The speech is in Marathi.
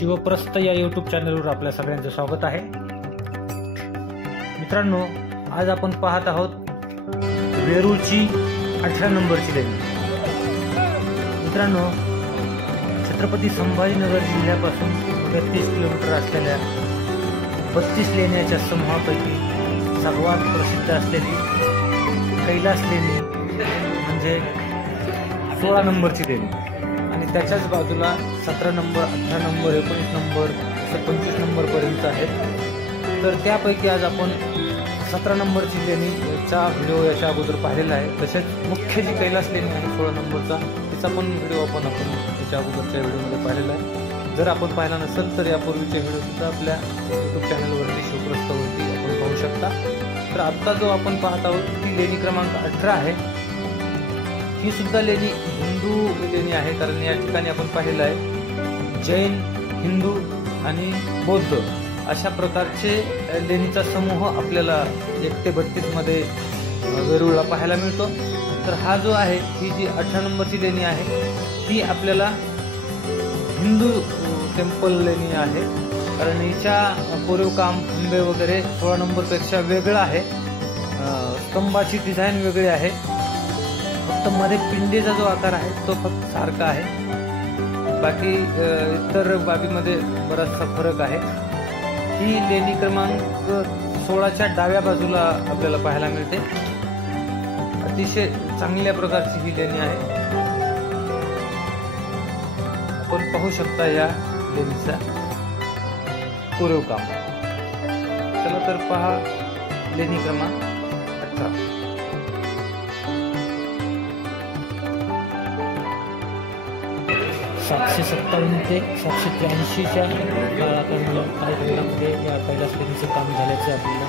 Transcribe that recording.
शिवप्रस्थ या यूट्यूब चॅनलवर आपल्या सगळ्यांचं स्वागत आहे। मित्रांनो, आज आपण पाहत आहोत वेरूळची 18 नंबरची लेणी। मित्रांनो, छत्रपती संभाजीनगर जिल्ह्यापासून 32 किलोमीटर असलेल्या 32 लेण्याच्या समूहापैकी सर्वात प्रसिद्ध असलेली कैलास लेणी म्हणजे 16 नंबरची लेणी आणि त्याच्याच बाजूला 17 नंबर, 18 नंबर, 19 नंबर असे 25 नंबरपर्यंत आहेत। तर त्यापैकी आज आपण 17 नंबरची लेणीचा व्हिडिओ याच्या अगोदर पाहिलेला आहे। तसेच मुख्य जी कैलास लेणी आहे 16 नंबरचा तिचा पण व्हिडिओ आपण त्याच्या अगोदरच्या व्हिडिओमध्ये पाहिलेला आहे। जर आपण पाहिला नसेल तर यापूर्वीचे व्हिडिओ सुद्धा आपल्या यूट्यूब चॅनलवरती शिवप्रस्थवरती आपण पाहू शकता। तर आत्ता जो आपण पाहत आहोत ती लेणी क्रमांक 18 आहे। ही सुद्धा लेणी हिंदू लेणी आहे, कारण या ठिकाणी आपण पाहिलेलं आहे जैन, हिंदू आणि बौद्ध अशा प्रकारचे लेणीचा समूह आपल्याला 1 ते 32 मध्ये वेरूळला पाहायला मिळतो। तर हा जो आहे ही जी 18 नंबरची लेणी आहे ती आपल्याला हिंदू टेम्पल लेणी आहे, कारण हिच्या कोरीवकाम, खंबे वगैरे 16 नंबरपेक्षा वेगळं आहे। स्तंभाची डिझाईन वेगळी आहे, फक्त मध्ये पिंडीचा जो आकार आहे तो फक्त सारखा आहे, बाकी इतर बाबीमध्ये बराचसा फरक आहे। ही लेणी क्रमांक 16च्या डाव्या बाजूला आपल्याला पाहायला मिळते। अतिशय चांगल्या प्रकारची ही लेणी आहे, आपण पाहू शकता या लेणीचा कोरीवकाम। चला तर पहा लेणी क्रमांक 18। 757 ते 783च्या कालखंडामध्ये या कैलास लेणीचं काम झाल्याचं आपल्याला